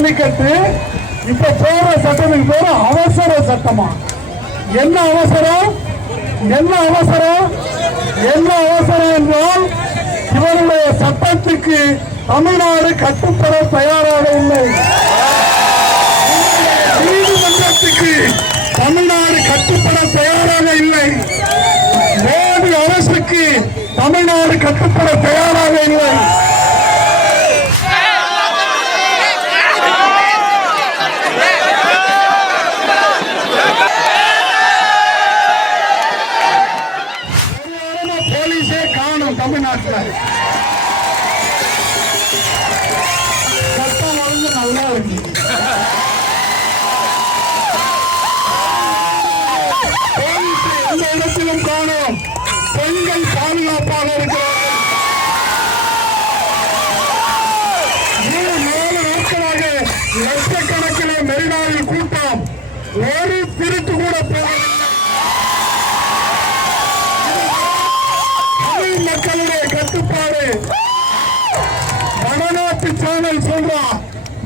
ஜல்லிக்கட்டு இப்ப போற சட்டத்துக்கு பேரு அவசர சட்டமா? என்ன அவசரம்? என்ன அவசரம்? என்ன அவசரம் என்றால் இவருடைய சட்டத்துக்கு தமிழ்நாடு கட்டுப்பட தயாராக இல்லை. நீதிமன்றத்துக்கு தமிழ்நாடு கட்டுப்பட தயாராக இல்லை. மோடி அரசுக்கு தமிழ்நாடு கட்டுப்பட தயாராக இல்லை. போலீஸே காணும் தமிழ்நாட்டில். சட்டம் ஒழுங்கு நல்லா இருக்கு. எந்த இடத்திலும் காணும். பெண்கள் பாதுகாப்பாக இருக்கிறார்கள். 3-4 நாட்களாக லட்சக்கணக்கிலே மெரினாவில் கூட்டம். ஒரு திருட்டு கூட போவதில்லை. தமிழ் மக்களுடைய கட்டுப்பாடு. வடநாட்டு சேனல் சொல்றான்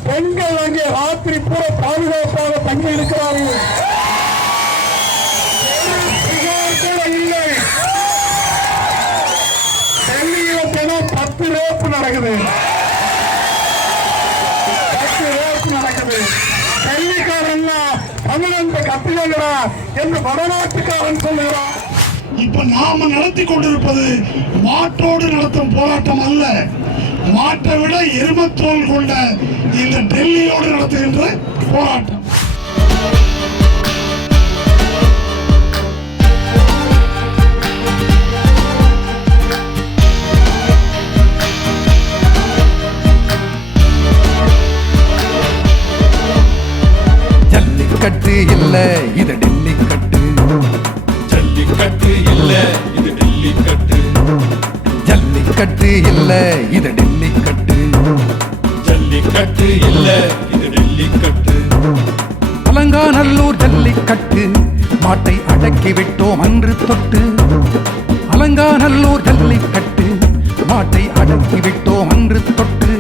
பெண்கள் அங்கே ராத்திரி பூரா பாதுகாப்பாக தங்கி இருக்கிறார்கள். டெல்லியில் 10 ரேப்பு நடக்குது. 10 ரேப்பு நடக்குது. டெல்லிக்காரன்லாம் தமிழக கப்பிலா என்று வடநாட்டுக்காரன் சொல்லுகிறான். இப்ப நாம நடத்தி கொண்டிருப்பது மாட்டோடு நடத்தும் போராட்டம் அல்ல. மாட்டை விட எருமத்தோல் கொண்ட இந்த டெல்லியோடு நடத்துகின்ற போராட்டம். ஜல்லிக்கட்டு இல்ல இது டெல்லிக்கட்டு. ஜல்லிக்கட்டு இல்ல இது டெல்லிக்கட்டு. ஜல்லிக்கட்டு இல்ல இது டெல்லிக்கட்டு. ஜல்லிக்கட்டு இல்ல இது டெல்லிக்கட்டு. அலங்காநல்லூர் ஜல்லிக்கட்டு மாட்டை அடக்கி விட்டோம் அன்று தொட்டு. அலங்காநல்லூர் ஜல்லிக்கட்டு மாட்டை அடக்கி விட்டோம் அன்று தொட்டு.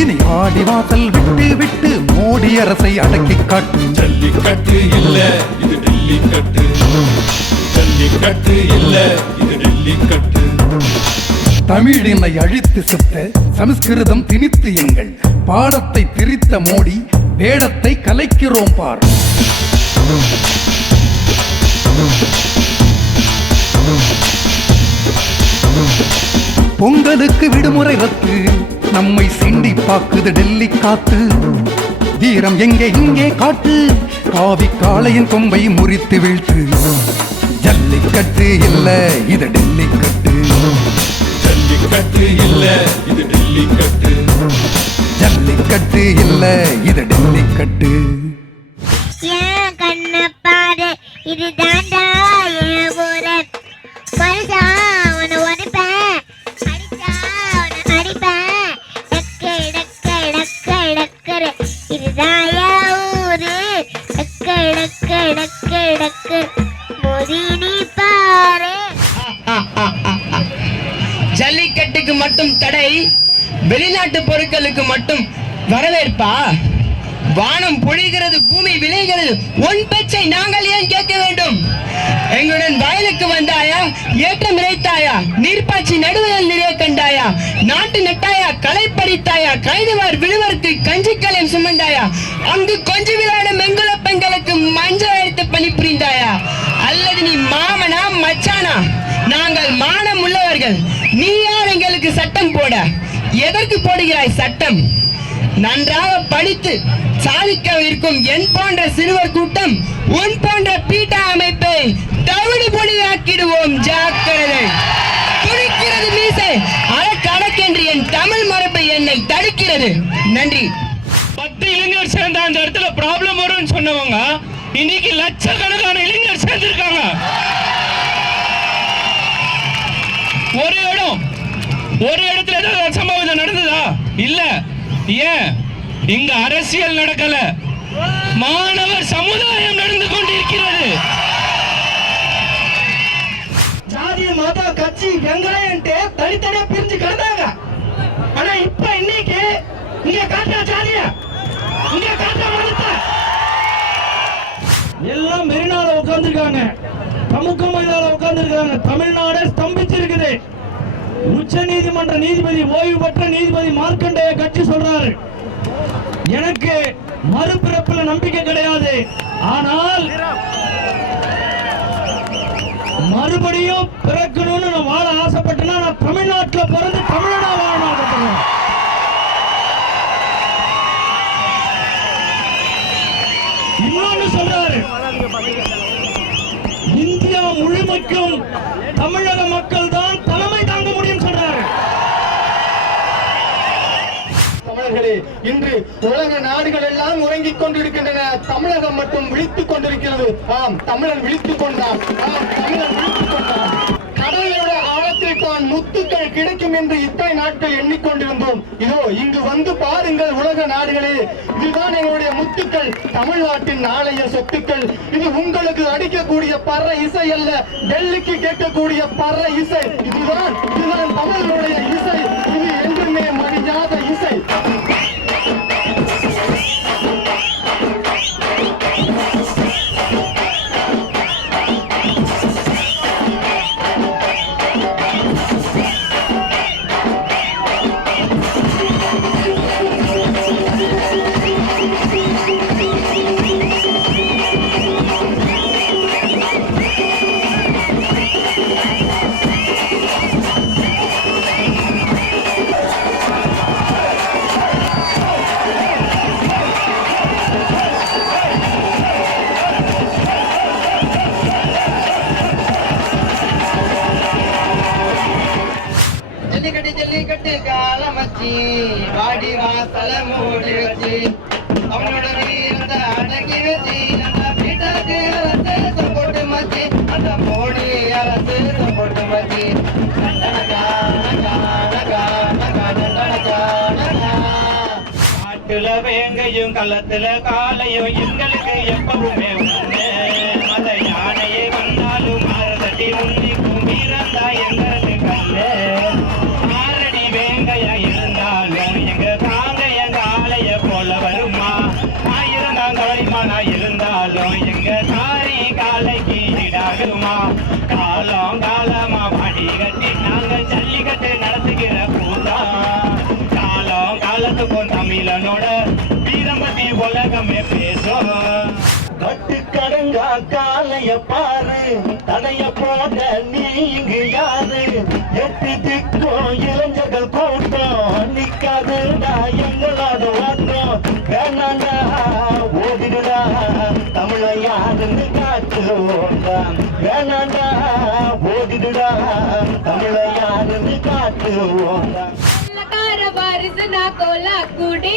இனி ஆடி வாசல் விட்டு விட்டு மோடி அரசை அடக்கி காட்டு. ஜல்லிக்கட்டு இல்ல இது டெல்லிக்கட்டு. ஜல்லிக்கட்டு இல்ல இது டெல்லிக்கட்டு. தமிழினை அழித்து செத்த சமஸ்கிருதம் திணித்து எங்கள் பாடத்தை பிரித்த மோடி வேடத்தை கலைக்கிறோம் பார். பொங்கலுக்கு விடுமுறை ரத்து நம்மை சிண்டி பாக்குது டெல்லி காத்து. வீரம் எங்கே இங்கே காட்டு. காவி காளையின் கொம்பை முறித்து வீழ்த்து. ஜல்லிக்கட்டு இல்ல இது டெல்லிக்கட்டு. ஜல்லிக்கட்டு இல்ல இது டெல்லிக்கட்டு. ஜல்லிக்கட்டு இல்ல இது டெல்லிக்கட்டு. ஏன் கண்ண பாரு இது தாண்டா என் ஊரு. மனுஷா உன்னை உடைப்பேன், அடிச்சா உன்னை அடிப்பேன். டக்கு டக்கு டக்கு டக்குரு இதுதான் என் ஊரு. டக்கு டக்கு டக்கு டக்கு மோதி நீ பாரு. ஜல்லிக்கட்டுக்கு மட்டும் தடை, வெளிநாட்டு பொருட்களுக்கு மட்டும் வரவேற்பா? வானம் பொழிகிறது, பூமி விளைகிறது, உன் பேச்சை நாங்கள் ஏன் கேட்க வேண்டும்? எங்களுடன் வயலுக்கு வந்தாயா, ஏற்றம் இறைத்தாயா, நீர்ப்பாய்ச்சி நடுவதில் நிறைய கண்டாயா, நாட்டு நட்டாயா, களை பறித்தாயா, கைதுவார் விழுவருக்கு கஞ்சிக்கலையும் சுமந்தாயா, அங்கு கொஞ்சம் விளையாடும் வெங்குல பெண்களுக்கு மஞ்சள் அழைத்து பணிபுரிந்தாயா? அல்லது நீ மாமனா மச்சானா? நாங்கள் மானம் உள்ளவர்கள். நீ யார் எங்களுக்கு சட்டம் போட? எதற்கு போடுகிறாய் சட்டம்? நன்றாக படித்து சாதிக்க இருக்கும் என் போன்ற சிறுவர் கூட்டம் உன் போன்ற பீட்டா அமைப்பை தவிடு பொடியாக்கிடுவோம். ஜாக்கிரதை. துடிக்கிறது மீசை அடக்கென்று என் தமிழ் மரபு என்னை தடுக்கிறது. நன்றி. 10 இளைஞர் சேர்ந்த அந்த இடத்துல ப்ராப்ளம் வரும்னு சொன்னவங்க இன்னைக்கு லட்சக்கணக்கான இளைஞர் சேர்ந்திருக்காங்க. ஒரு இடத்துல ஏதாவது சம்பவம் நடந்ததா? இல்ல. ஏன் இங்க அரசியல் நடக்கல, மாணவர் சமுதாயம் நடந்து கொண்டிருக்கிறது. ஜாதி மத கட்சி வெங்காயம் தனித்தனியா பிரிஞ்சு கிடந்தாங்க. ஆனா இப்ப இன்னைக்கு இங்க காட்டுற ஜாதிய இங்க காட்ட மாட்டேன். எல்லாம் மெரினால உட்கார்ந்துருக்காங்க, தமுக்க மைதான உட்கார்ந்துருக்காங்க. தமிழ்நாடே ஸ்தம்பிச்சிருக்குது. உச்ச நீதிமன்ற நீதிபதி, ஓய்வு பெற்ற நீதிபதி மார்க்கண்டேய கட்சி சொல்றாரு, எனக்கு மறுபிறப்புல நம்பிக்கை கிடையாது, ஆனால் மறுபடியும் பிறக்கணும்னு நான் வாழ ஆசைப்பட்டேன்னா நான் தமிழ்நாட்டில் பிறந்து தமிழனா வாழணும் ஆசைப்படுறேன். இன்னொன்னு சொல்றாரு, இந்தியா முழுமைக்கும் தமிழக மக்கள் தான் தலைமை தாங்க முடியும் சொல்றாரு. தமிழர்களே, இன்று உலக நாடுகள் எல்லாம் உறங்கிக் கொண்டிருக்கின்றன, தமிழகம் மட்டும் விழித்துக் கொண்டிருக்கிறது. ஆம், தமிழன் விழித்துக் கொண்டான். ஆம், தமிழன் விழித்துக் கொண்டான். கடலோட ஆழத்தில் தான் முத்துக்கள் கிடைக்கும் என்று இத்தனை நாட்கள் எண்ணிக்கொண்டிருந்தோம். இதோ இங்கு வந்து பாருங்கள் உலக நாடுகளே, இதுதான் எங்களுடைய முத்துக்கள், தமிழ்நாட்டின் நாளைய சொத்துக்கள். இது உங்களுக்கு அடிக்கக்கூடிய பற இசை அல்ல, டெல்லிக்கு கேட்கக்கூடிய பற இசை. இதுதான் தமிழனுடைய இசை. இது என்றுமே மடியாத இசை. ஜல்லிக்கட்டு காலம் வச்சு வாடி வாசல மூடி வச்சு அவனோட வீரத்தை அடக்கி வச்சு அந்த வீட்டுக்கு அரசு போட்டு மச்சி அந்த மோடி அரசு போட்டு மச்சி காட்டுல வேங்கையும் களத்துல காலையும் எங்களுக்கு எப்பவுமே உண்டு. மத யானையே வந்தாலும் மாரதட்டி முன்னிக்கும் வீரந்தா எங்களுக்கு கல்லு. ஆரடி வேங்கையா இருந்தாலும் எங்க தாங்க எங்க ஆலைய போல வருமா. ஆயிரம் தாங்களைமானா இருந்தாலும் எங்க தாரி காலைக்கு ஈடாகுமா. காலம் காலமா மடி கட்டி நாங்க ஜல்லிக்கட்டு நடத்துகிற கூட்டம். காலம் காலத்துக்கும் தமிழனோட வீரம் பத்தி உலகமே பேசும். கட்டுக்கடங்கா காலைய பாரு, தடைய போட நீ இங்கு யாரு. எட்டு திக்கும் இளைஞர்கள் கூட்டம் நிக்காதுடா எங்களோட ஓட்டம். வேணாண்டா ஓடிடுடா தமிழ யாருன்னு காட்டுவோண்டா. வேணாண்டா ஓடிடுடா தமிழ யாருன்னு காட்டுவோண்டா. வாரிசு நான் கோலாக்குடி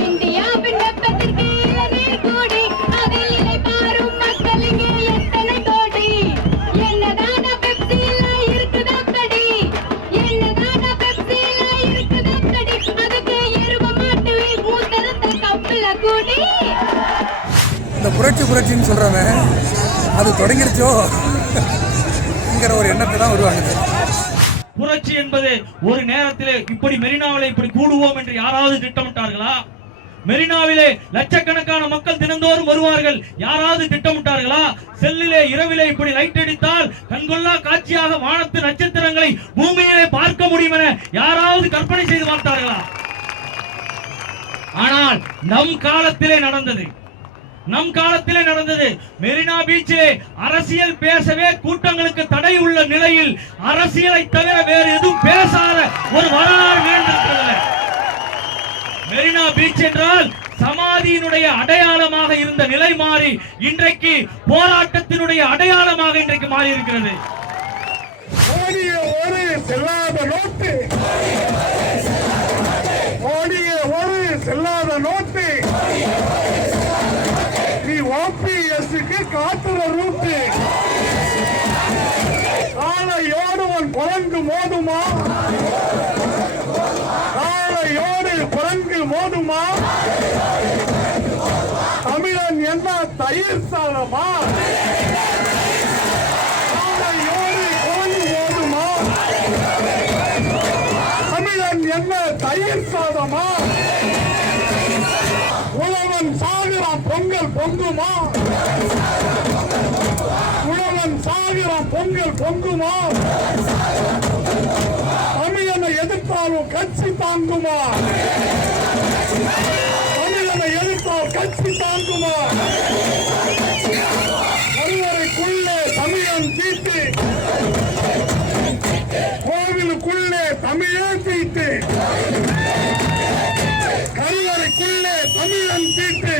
இந்தியாவின் வெப்பத்திற்கு இளநீர் கூடி அதில் இலை பாரும் மக்கள் இங்கே எத்தனை கோடி. என்னதான பெப்சியில இருக்குதப்படி, என்னதான பெப்சியில இருக்குதப்படி, அதுக்கு எருவ மாட்டு மூத்தரத்தை கப்பல கூடி. இந்த புரட்சின்னு சொல்றவன் அது தொடங்கிருச்சோ என்கிற ஒரு எண்ணத்தை தான் உருவாகுது. புரட்சி என்பது ஒரு நேரத்திலே இப்படி மெரினாவிலே இப்படி கூடுவோம் என்று யாராவது திட்டமிட்டார்களா? மெரினாவிலே லட்சக்கணக்கான மக்கள் தினந்தோறும் வருவார்கள், யாராவது திட்டமிட்டார்களா? செல்லிலே இரவிலே இப்படி லைட் அடித்தால் கண்கொள்ளா காட்சியாக வானத்து நட்சத்திரங்களை பூமியிலே பார்க்க முடியும் என யாராவது கற்பனை செய்து பார்த்தார்களா? ஆனால் நம் காலத்திலே நடந்தது. மெரினா பீச்சிலே அரசியல் பேசவே கூட்டங்களுக்கு தடை உள்ள நிலையில் அரசியலை தவிர வேறு எதுவும் பேசாத ஒரு வரலாறு நிகழ்ந்திருக்கிறது. மெரினா பீச் என்றால் சமாதியினுடைய அடையாளமாக இருந்த நிலை மாறி இன்றைக்கு போராட்டத்தினுடைய அடையாளமாக இன்றைக்கு மாறி இருக்கிறது. ஒரு செல்லாத நோட்டு, ஒரு செல்லாத நோட்டு, நீ ஓபிஎஸ்க்கு காட்டுற ரூட்டு. காலையோடு குரங்கு மோதுமா, காலையோடு குரங்கு மோதுமா. தமிழன் என்ன தயிர் சாதமா, காலையோடு குரங்கு மோதுமா. தமிழன் என்ன தயிர் சாதமா. பொங்குமா? உழவன் சாகிரம் பொங்கல் பொங்குமா? தமிழனை எதிர்த்தாலும் கட்சி தாங்குமா? தமிழனை எதிர்த்தால் கட்சி தாங்குமா? கருவறைக்குள்ளே தமிழன் தீட்டு, கோவிலுக்குள்ளே தமிழே தீட்டு, கருவறைக்குள்ளே தமிழன் தீட்டு,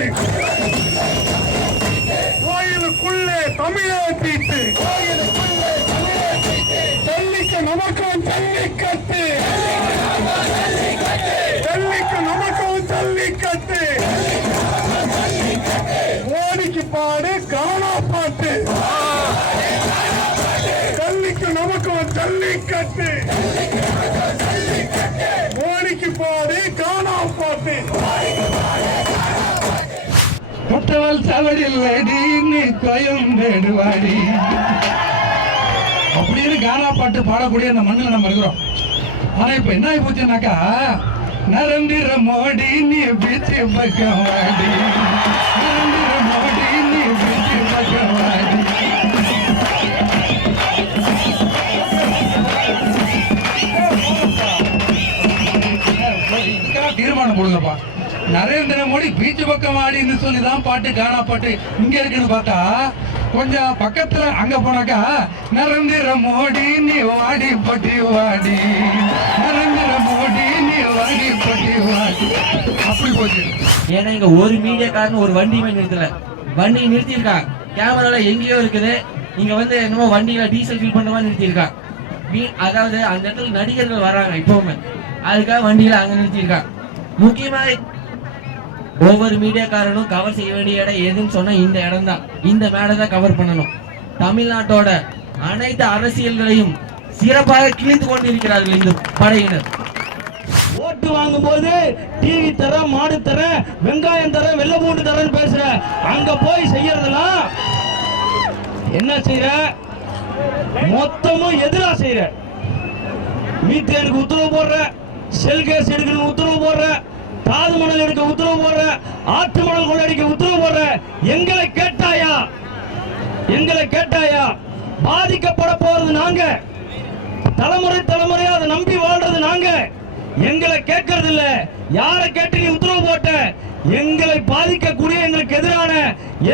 கோயிலுக்குள்ளே தமிழே தீட்டு. டெல்லிக்கு நமக்கும் ஜல்லிக்கட்டு, டெல்லிக்கு நமக்கும் ஜல்லிக்கட்டு. மோடிக்கு பாடு கானா பாட்டு, டெல்லிக்கு நமக்கும் ஜல்லிக்கட்டு. மோடிக்கு பாடு கானா பாட்டு. கொட்டவல் சவடில்லடி நீ கோயம்பேடுவாடி அப்படின்னு கானா பாட்டு பாடக்கூடிய அந்த மண்ணில் நம்ம இருக்கிறோம். ஆனா இப்ப என்ன ஆகி போச்சுனாக்கா, நரந்திர மோடி நீ பீச்சு பக்கம் வாடி, நரந்திர மோடி நீ பீச்சு பக்கம் வாடி. இதுக்காக தீர்மானம் போடுங்கப்பா. நரேந்திர மோடி பீச்சு பக்கம் வாடின்னு சொல்லிதான் பாட்டு கானா பாட்டு இங்க இருக்குன்னு பார்த்தா, கொஞ்சம் பக்கத்துல அங்க போனாக்கா நரேந்திர மோடி நீ வாடி பட்டி வாடி, நரேந்திர மோடி நீ வாடி பட்டி வாடி, அப்படி போச்சு. ஏன்னா இங்க ஒரு மீடியாக்காரன் ஒரு வண்டியுமே நிறுத்தல, வண்டி நிறுத்தியிருக்கான் கேமரால எங்கேயோ இருக்குது. இங்க வந்து என்னமோ வண்டியில டீசல் ஃபில் பண்ற மாதிரி நிறுத்தியிருக்கான். அதாவது அந்த இடத்துல நடிகர்கள் வராங்க இப்பவுமே, அதுக்காக வண்டியில அங்க நிறுத்தியிருக்கான். முக்கியமா ஒவ்வொரு மீடியாக்காரனும் கவர் செய்ய வேண்டிய இடம் எதுன்னு சொன்னா இந்த இடம் தான், இந்த மேடை தான் கவர் பண்ணணும். தமிழ்நாட்டோட அனைத்து அரசியல்களையும் சிறப்பாக கிழித்து கொண்டிருக்கிறார்கள் இந்த படையினர். ஓட்டு வாங்கும் போது டிவி தர, மாடு தர, வெங்காயம் தர, வெள்ளை பூண்டு தரன்னு பேசுற, அங்க போய் செய்யறதெல்லாம் என்ன செய்யற? மொத்தமும் எதிரா செய்யற. மீத்தேனுக்கு உத்தரவு போடுற, செல் கேஸ் எடுக்கணும் உத்தரவு போடுற, தாது மணல் எடுக்க உத்தரவு போடுற, ஆற்று மணல் கொள்ளடிக்க உத்தரவு போடுற. எங்களை கேட்டாயா? எங்களை கேட்டாயா? பாதிக்கப்பட போறது நாங்க, தலைமுறை தலைமுறையா அதை நம்பி வாழ்றது நாங்க. எங்களை கேட்கறது இல்ல. யாரை கேட்டு நீ உத்தரவு போட்ட? எங்களை பாதிக்கக்கூடிய, எங்களுக்கு எதிரான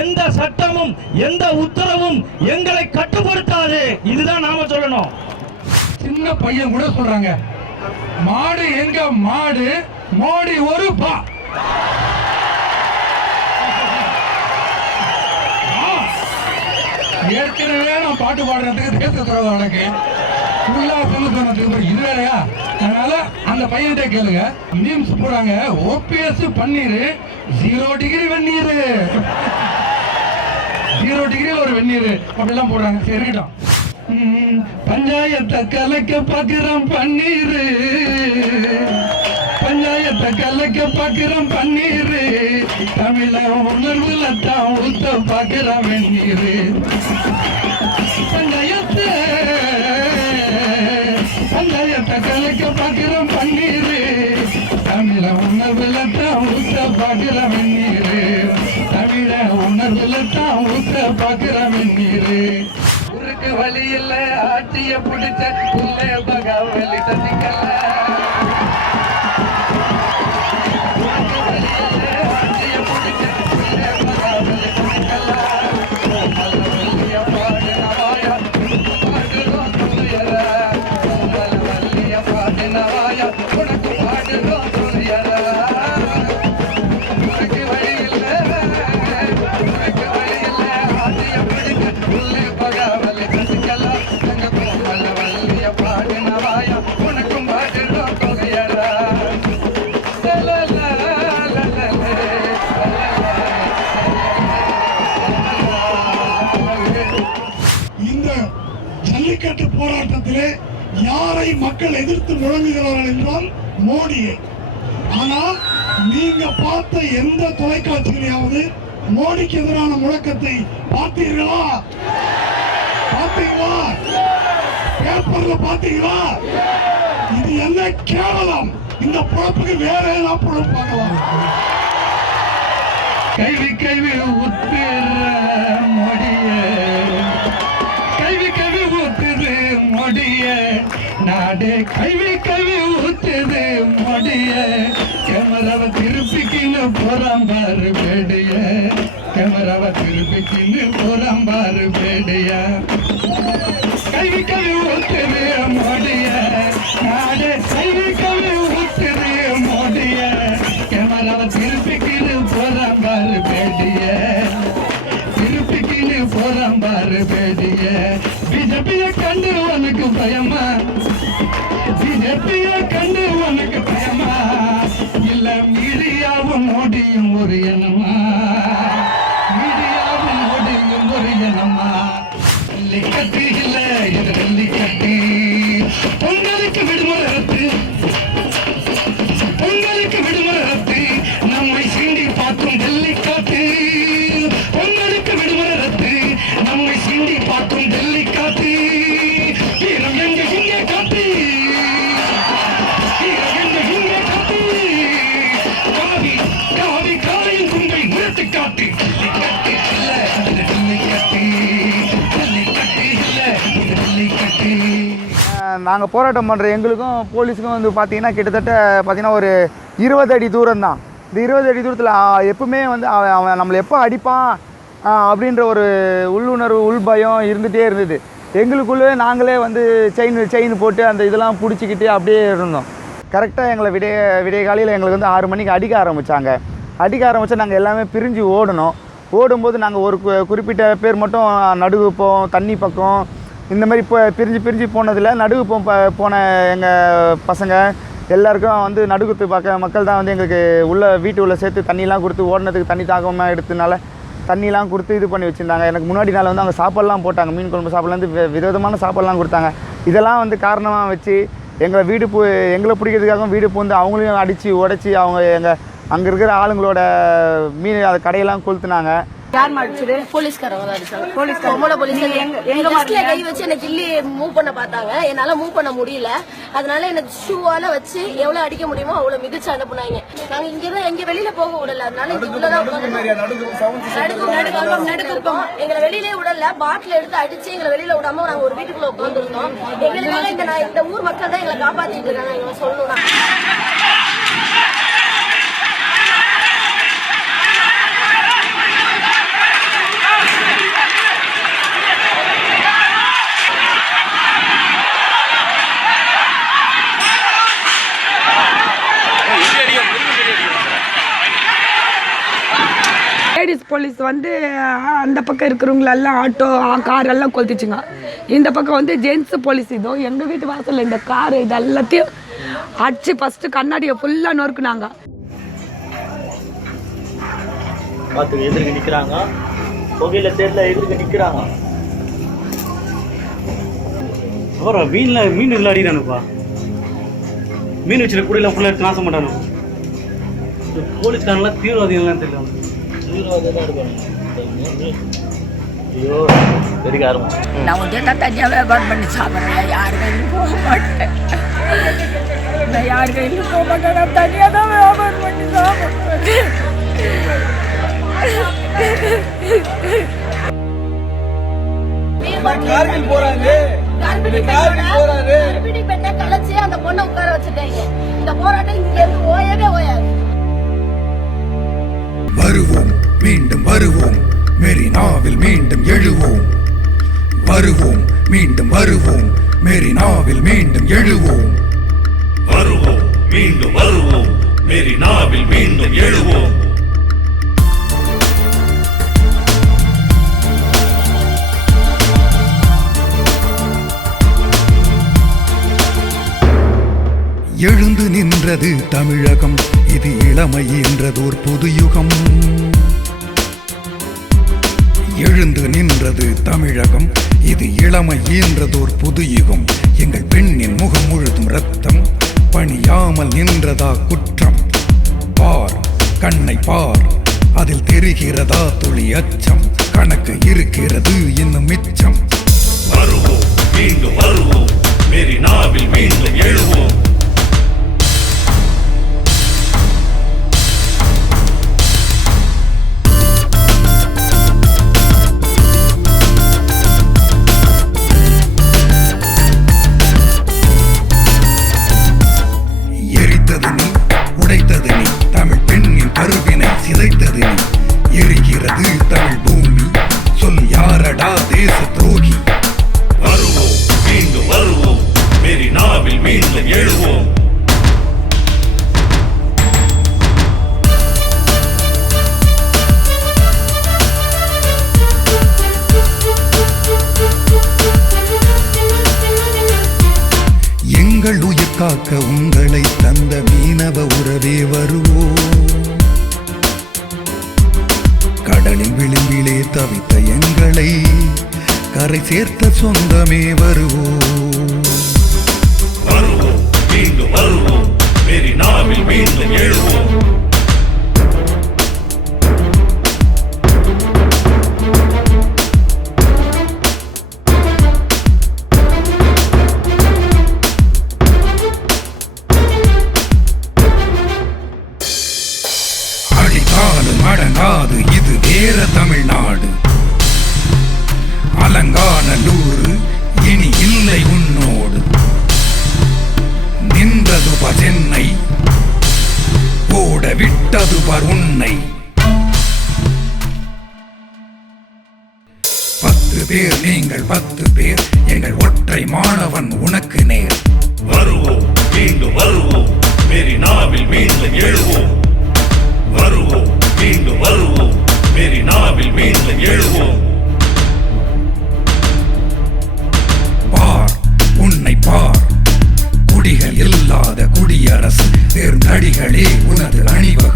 எந்த சட்டமும் எந்த உத்தரவும் எங்களை கட்டுப்படுத்தாது. இதுதான் நாம சொல்லணும். சின்ன பையன் கூட சொல்றாங்க, மாடு எங்க மாடு, மோடி ஒரு பா. ஏற்கனவே நான் பாட்டு பாடுறதுக்கு தேச துறவு வழக்கு ஃபுல்லா சொல்லுறதுக்கு இது வேறையா? அதனால அந்த பையன்கிட்ட கேளுங்க. மீம்ஸ் போடுறாங்க, ஓபிஎஸ் பன்னீர் 0 டிகிரி வெந்நீர், 0 டிகிரி ஒரு வெந்நீர் அப்படிலாம் போடுறாங்க. சரி இருக்கட்டும். பஞ்சாயத்தை கலைக்க பாக்குறோம் பன்னீர், பஞ்சாயத்தை கலைக்க பாக்குறோம் பன்னீர், தமிழ உணர்வுல தான் ஊத்த பாக்குறோம் வெந்நீர். பஞ்சாயத்தை கலைக்க பாக்குறோம் பன்னீர், தமிழ உணர்வுல தான் ஊத்த பாக்குறோம் வெந்நீர், தமிழ உணர்வுல தான் ஊத்த பாக்குறோம் வெந்நீர். ஊருக்கு வழி இல்ல, ஆட்சிய பிடிச்ச புள்ளே பகாவலி சசிக்கல. ஊருக்கு வழி இல்ல, ஆட்சிய பிடிச்ச புள்ளே பகாவலி சசிக்கல. வல்லிய பாடினவாயா பாடுறோம் துயர, வல்லிய பாடினவாயா உனக்கு பாடுறோம் துயர. ஊருக்கு வழி இல்ல, ஊருக்கு வழி இல்ல, ஆட்சிய பிடிச்ச புள்ளே பகாவலி சசிக்கல. வல்லிய பாடினவாயா உனக்கும் பாடுறோம் துயர. இந்த ஜல்லிக்கட்டு போராட்டத்திலே யாரை மக்கள் எதிர்த்து முழங்குகிறார்கள் என்றால் மோடியை. ஆனால் நீங்க பார்த்த எந்த தொலைக்காட்சியிலாவது மோடிக்கு எதிரான முழக்கத்தை பார்த்தீர்களா? பார்த்தீங்களா? பேப்பர்ல பார்த்தீங்களா? இது என்ன கேவலம்! இந்த பொழப்புக்கு வேற ஏதாவது பொழப்பு பார்க்கலாம். கைவி கைவி ஊத்துற மொழிய கைவி கைவி ஊத்துது மொழிய நாடு கைவி கைவி ஊத்துது மொழிய கேமராவை திருப்பிக்கின்னு போறான் பாரு பேடைய கேமராவை திருப்பிக்கின்னு போறான் பாரு பேடைய கைவி கைவி ஊத்துது மொழிய நாடு கைவி கைவி ஊத்துது மொழிய கேமராவை திருப்பிக்கின்னு போறான் பாரு பேடைய திருப்பிக்கின்னு போறான் பாரு பேடைய பிஜேபிய கண்டு உனக்கு பயமா பிஜேபிய கண்டு உனக்கு பயமா இல்ல மீடியாவும் மோடியும் ஒரு எண்ணமா மீடியாவும் மோடியும் ஒரு எண்ணமா கட்டு இல்ல இது வெள்ளிக்கட்டு பொங்கலுக்கு விடுமுறை ரத்து பொங்கலுக்கு விடுமுறை ரத்து நம்மை சீண்டி பார்க்கும் வெள்ளிக்காட்டு பொங்கலுக்கு விடுமுறை ரத்து நம்மை சீண்டி பார்க்கும் வெள்ளிக்காட்டு வீரம் எங்க இங்கே காட்டு வீரம் எங்க இங்கே காட்டு காவி காவி காலையும் கும்பை முரட்டு காட்டு வெள்ளிக்கட்டு இல்ல இது வெள்ளிக்கட்டு வெள்ளிக்கட்டு இல்ல இது வெள்ளிக்கட்டு. நாங்கள் போராட்டம் பண்ணுற எங்களுக்கும் போலீஸுக்கும் வந்து பார்த்திங்கன்னா கிட்டத்தட்ட பார்த்திங்கன்னா ஒரு 20 அடி தூரம் தான். இந்த 20 அடி தூரத்தில் எப்பவுமே வந்து அவன் நம்மளை எப்போ அடிப்பான் அப்படின்ற ஒரு உள்ளுணர்வு உள்பயம் இருந்துகிட்டே இருந்தது. எங்களுக்குள்ளே நாங்களே வந்து செயின் போட்டு அந்த இதெல்லாம் பிடிச்சிக்கிட்டு அப்படியே இருந்தோம். கரெக்டாக எங்களை விடிய காலையில் எங்களுக்கு வந்து 6 மணிக்கு அடிக்க ஆரம்பித்தாங்க. அடிக்க ஆரம்பித்தா நாங்கள் எல்லாமே பிரிஞ்சு ஓடணும். ஓடும்போது நாங்கள் ஒரு குறிப்பிட்ட பேர் மட்டும் நடுவு போவோம், தண்ணி பக்கம் இந்த மாதிரி இப்போ பிரிஞ்சு போனதில் நடுவு போன எங்கள் பசங்க எல்லாருக்கும் வந்து நடுவுத்து மக்கள் தான் வந்து எங்களுக்கு வீட்டு உள்ள சேர்த்து தண்ணிலாம் கொடுத்து ஓடினதுக்கு தண்ணி தாகமாக எடுத்தனால தண்ணிலாம் கொடுத்து இது பண்ணி வச்சுருந்தாங்க. எனக்கு முன்னாடி நாள் வந்து அங்கே சாப்பாடுலாம் போட்டாங்க, மீன் குழம்பு சாப்பாடுலேருந்து விதவிதமான சாப்பாடுலாம் கொடுத்தாங்க. இதெல்லாம் வந்து காரணமாக வச்சு எங்களை பிடிக்கிறதுக்காகவும் வீடு பூந்து அவங்களையும் அடித்து உடச்சி அவங்க அங்கே இருக்கிற ஆளுங்களோட மீன் கடையெல்லாம் கொளுத்துனாங்க. யார் மாடிச்சது? போலீஸ்காரங்க தான் அடிச்சாங்க. போலீஸ்காரங்க கை வச்சு எனக்கு இல்லி மூவ் பண்ண பார்த்தாங்க. என்னால மூவ் பண்ண முடியல. அதனால எனக்கு ஷூவால வச்சு எவ்வளவு அடிக்க முடியுமோ அவ்வளவு மிதிச்சு அனுப்புனாங்க. நாங்க இங்கதான் எங்க வெளியில போக விடல. அதனால நடுக்கும் எங்களை வெளியிலே விடல. பாட்டில் எடுத்து அடிச்சு எங்களை வெளியில விடாம நாங்க ஒரு வீட்டுக்குள்ள உட்காந்துருந்தோம். எங்களுக்காக இந்த ஊர் மக்கள் தான் எங்களை காப்பாத்திட்டு இருக்காங்க. எங்களை சொல்லணும்னா லேடிஸ் போலீஸ் வந்து அந்த பக்கம் இருக்கிறவங்களெல்லாம் ஆட்டோ கார் எல்லாம் கொளுத்துச்சுங்க. இந்த பக்கம் வந்து ஜென்ஸ் போலீஸ் இதோ எங்கள் வீட்டு வாசலில் இந்த கார் இது எல்லாத்தையும் அடிச்சு ஃபஸ்ட்டு கண்ணாடியை ஃபுல்லாக நொறுக்குனாங்க. பார்த்து எதிர்க்கு நிற்கிறாங்க, புகையில தேர்ல எதிர்க்கு நிற்கிறாங்க. அப்புறம் மீன் விளையாடினானுப்பா, மீன் வச்சுல கூட ஃபுல்லாக எடுத்து நாசம் மாட்டானு. போலீஸ்காரங்களாம் தீவிரவாதிகள்லாம் தெரியல, தீவிரவாதிகள் தான் இருப்பாங்க. ஐயோ பெரிய ஆரம்பம். நான் வந்து தனியாக வியாபாரம் பண்ணி சாப்பிட்றேன், யாரு கையிலும் போக மாட்டேன். நான் யாரு கையிலும் போக மாட்டேன், நான் தனியாக தான் வியாபாரம் பண்ணி சாப்பிட்றேன். அந்த பொண்ணை உட்கார வச்சுட்டாங்க. இந்த போராட்டம் இங்க இருந்து ஓயவே ஓயாது. வருவோம் மீண்டும் வருவோம், மெரினாவில் மீண்டும் எழுவோம். வருவோம் மீண்டும் வருவோம், மெரினாவில் மீண்டும் எழுவோம். வருவோம் மீண்டும் வருவோம், மெரினாவில் மீண்டும் எழுவோம். எழுந்து நின்றது தமிழகம், இது இளமை என்றதோர் புது யுகம். எழுந்து நின்றது தமிழகம், இது இளமை என்றதோர் புது யுகம். எங்கள் பெண்ணின் முகம் முழுதும் ரத்தம், பணியாமல் நின்றதா குற்றம். பார் கண்ணை பார், அதில் தெரிகிறதா துளி அச்சம். கணக்கு இருக்கிறது இன்னும் மிச்சம். வருவோம் மீண்டும் வருவோம், மெரினாவில் மீண்டும் எழுவோம். காக்க உங்களை தந்த மீனவ உறவே வருவோம். கடலின் விளிம்பிலே தவித்த எங்களை கரை சேர்த்த சொந்தமே வருவோம். வருவோம் மீண்டும் வருவோம் மெரினாவில் மீண்டும் எழுவோம். அடித்தாலும் அடங்காது இது வேற தமிழ்நாடு. அலங்காநல்லூர் இனி இல்லை உன்னோடு. நின்றது பார் சென்னை, ஓட விட்டது பார் உன்னை. 10 பேர் நீங்கள் 10 பேர், எங்கள் ஒற்றை மாணவன் உனக்கு நேர். வருவோம் மீண்டும் வருவோம் மெரினாவில் மீண்டும் எழுவோம். வருவோம் மீண்டும் வருவோம் மெரினாவில் மீண்டும் எழுவோம். பார் உன்னை பார், குடிகள் இல்லாத குடியரசு, தேர்ந்தடிகளே உனது அணிவகுப்பு.